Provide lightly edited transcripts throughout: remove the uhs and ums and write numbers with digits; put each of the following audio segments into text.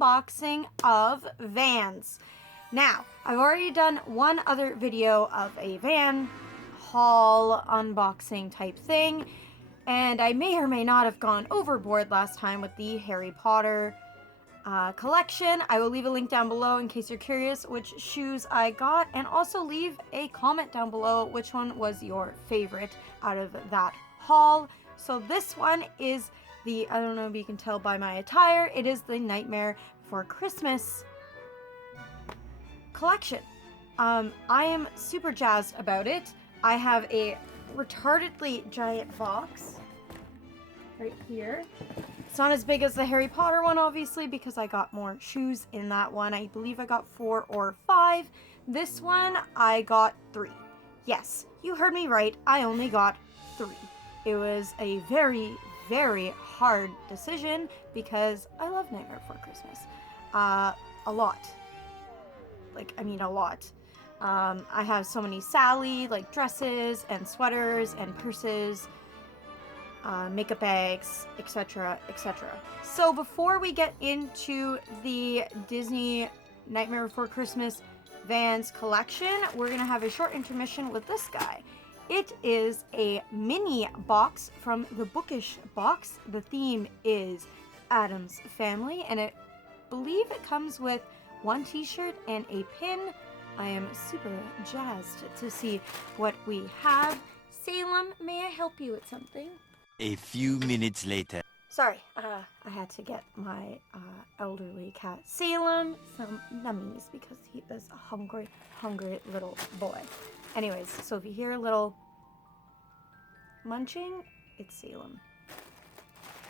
unboxing of Vans. Now, I've already done one other video of a van haul unboxing type thing, and I may or may not have gone overboard last time with the Harry Potter collection. I will leave a link down below in case you're curious which shoes I got, and also leave a comment down below which one was your favorite out of that haul. So this one is the, I don't know if you can tell by my attire, it is the Nightmare Before Christmas collection. I am super jazzed about it. I have a retardedly giant box right here. It's not as big as the Harry Potter one, obviously, because I got more shoes in that one. I believe I got 4 or 5. This one, I got 3. Yes, you heard me right. I only got 3. It was a very, very hard decision because I love Nightmare Before Christmas. A lot. Like, I mean a lot. I have so many Sally, like, dresses and sweaters and purses, makeup bags, etc., etc. So before we get into the Disney Nightmare Before Christmas Vans collection, we're going to have a short intermission with this guy. It is a mini box from the Bookish box. The theme is Addams Family, and I believe it comes with 1 t-shirt and a pin. I am super jazzed to see what we have. Salem, may I help you with something? A few minutes later. Sorry, I had to get my elderly cat Salem some nummies because he is a hungry, hungry little boy. Anyways, so if you hear a little munching, it's Salem.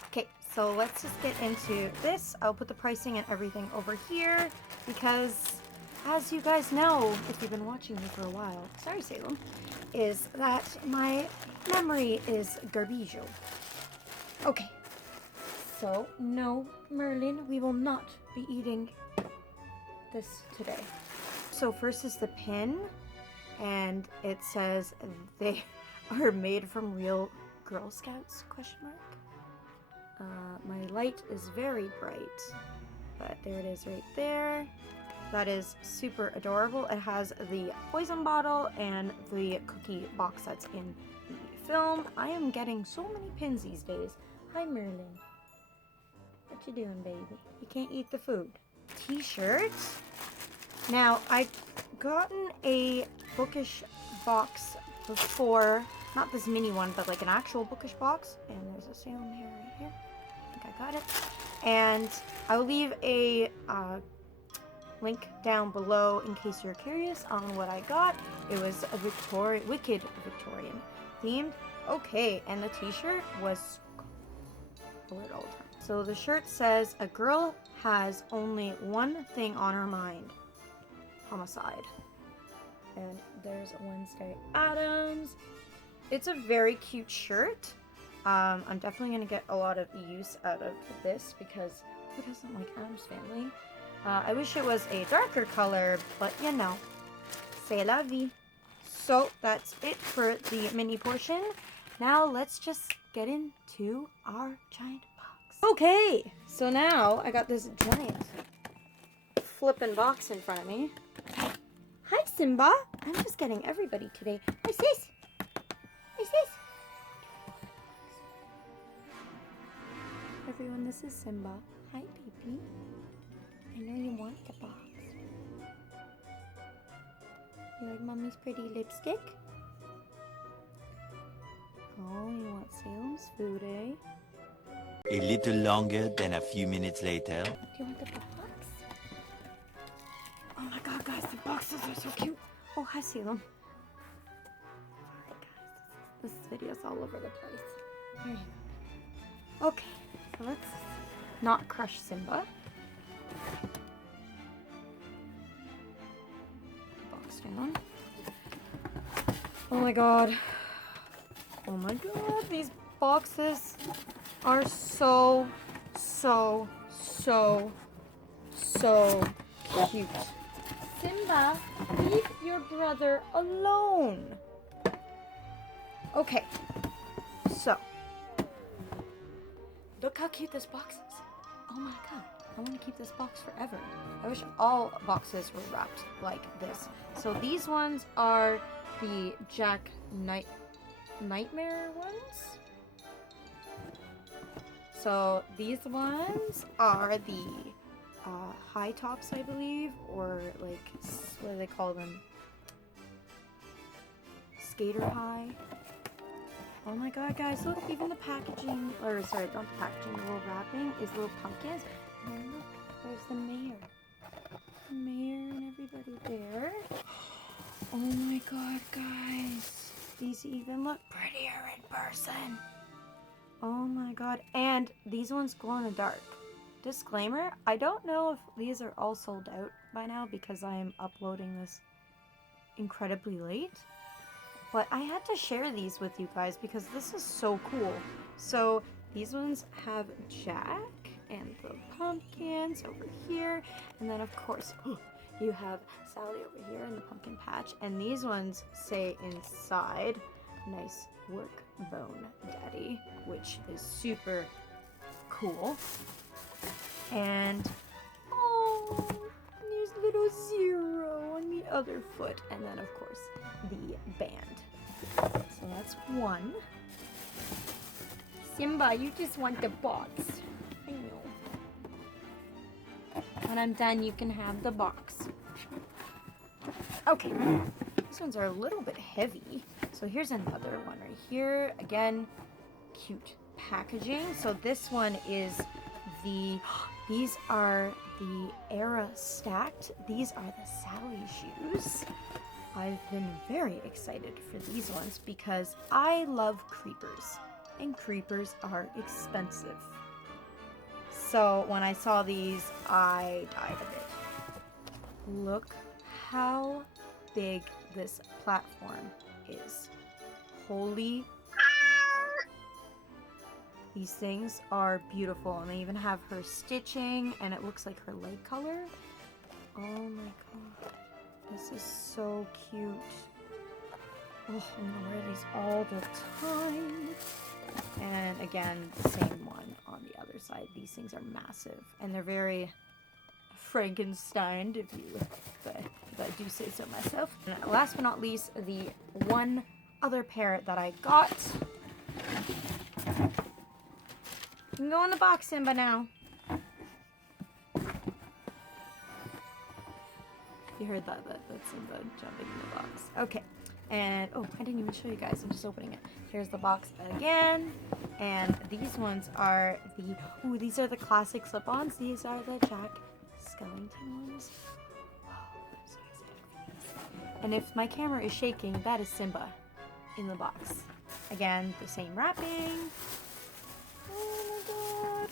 Okay, so let's just get into this. I'll put the pricing and everything over here because, as you guys know, if you've been watching me for a while, sorry Salem, is that my memory is garbage. Okay, so no, Merlin, we will not be eating this today. So first is the pin, and it says they are made from real Girl Scouts, question mark. My light is very bright, but there it is right there. That is super adorable. It has the poison bottle and the cookie box that's in the film. I am getting so many pins these days. Hi, Merlin. What you doing, baby? You can't eat the food. T-shirt. Now, I've gotten a Bookish box before. Not this mini one, but like an actual Bookish box. And there's a Salem hair right here. I think I got it. And I will leave a link down below in case you're curious on what I got. It was a wicked Victorian themed. Okay, and the t-shirt was I wear it all the time. So the shirt says, a girl has only one thing on her mind. Homicide. And there's Wednesday Addams. It's a very cute shirt. I'm definitely going to get a lot of use out of this because who doesn't like Addams Family? I wish it was a darker color, but you know, c'est la vie. So that's it for the mini portion. Now let's just get into our giant box. Okay, so now I got this giant flippin' box in front of me. Hi, Simba. I'm just getting everybody today. Hi, sis. Hi, sis. Everyone, this is Simba. Hi, baby. I know you want the box. You like Mommy's pretty lipstick? Oh, you want Salem's food, eh? A little longer than a few minutes later. Do you want the box? Oh my god, guys, the boxes are so cute. Oh, hi, Salem. Sorry, guys. This video's all over the place. Here. Okay, so let's not crush Simba. Box down. Oh my god. Oh my god, these boxes are so cute. Simba, leave your brother alone. Okay, so look how cute this box is. Oh my god. I want to keep this box forever. I wish all boxes were wrapped like this. So these ones are the Nightmare ones. So these ones are the high tops, I believe, or like, what do they call them? Skater high. Oh my god, guys, look, even the packaging, or sorry, not the packaging, the little wrapping is little pumpkins. And then look, there's the mayor. The mayor and everybody there. Oh my god, guys. These even look prettier in person. Oh my god. And these ones glow in the dark. Disclaimer, I don't know if these are all sold out by now because I am uploading this incredibly late. But I had to share these with you guys because this is so cool. So these ones have Jack and the pumpkins over here. And then of course, you have Sally over here in the pumpkin patch. And these ones say inside, nice work, Bone Daddy, which is super cool. And oh, there's little Zero on the other foot. And then of course the band. So that's one. Simba, you just want the box. I know. When I'm done, you can have the box. Okay, these ones are a little bit heavy. So here's another one right here. Again, cute packaging. So this one is these are the Era stacked. These are the Sally shoes. I've been very excited for these ones because I love creepers, and creepers are expensive. So when I saw these, I died a bit. Look how big this platform is. Holy. These things are beautiful, and they even have her stitching, and it looks like her leg color. Oh my god. This is so cute. Oh, I'm gonna wear these all the time. And again, the same one on the other side. These things are massive, and they're very Frankenstein, if I do say so myself. And last but not least, the one other pair that I got. You can go in the box, Simba, now. You heard that Simba jumping in the box. Okay, and oh, I didn't even show you guys. I'm just opening it. Here's the box again, and these ones are these are the classic slip-ons. These are the Jack Skellington ones. Oh, I'm so excited for this. And if my camera is shaking, that is Simba in the box. Again, the same wrapping. Oh my god.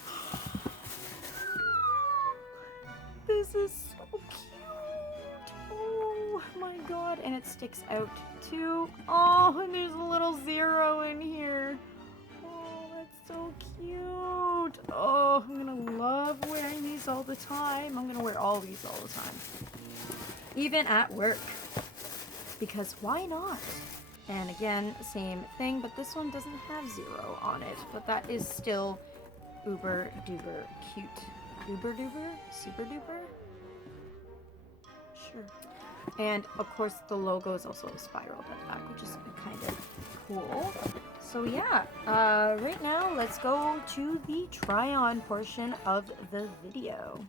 This is so cute. Oh my god, and it sticks out too. Oh, and there's a little Zero in here. Oh, that's so cute. Oh, I'm gonna love wearing these all the time. I'm gonna wear all these all the time. Even at work. Because why not? And again, same thing, but this one doesn't have Zero on it. But that is still uber duper cute. Uber duper? Super duper? Sure. And of course the logo is also spiraled at the back, which is kind of cool. So yeah, right now let's go to the try-on portion of the video.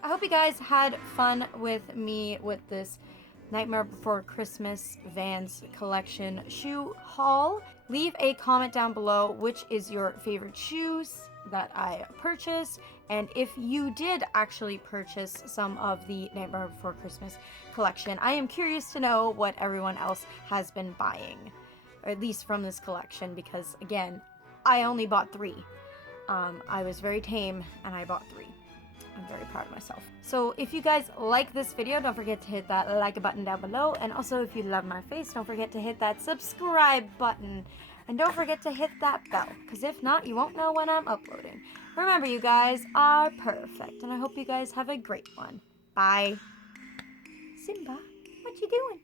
I hope you guys had fun with me with this Nightmare Before Christmas Vans collection shoe haul. Leave a comment down below which is your favorite shoes that I purchased, and if you did actually purchase some of the Nightmare Before Christmas collection. I am curious to know what everyone else has been buying, or at least from this collection, because again, I only bought 3. I was very tame and I bought 3. I'm very proud of myself. So if you guys like this video, don't forget to hit that like button down below. And also if you love my face, don't forget to hit that subscribe button. And don't forget to hit that bell, because if not, you won't know when I'm uploading. Remember, you guys are perfect, and I hope you guys have a great one. Bye. Simba, what you doing?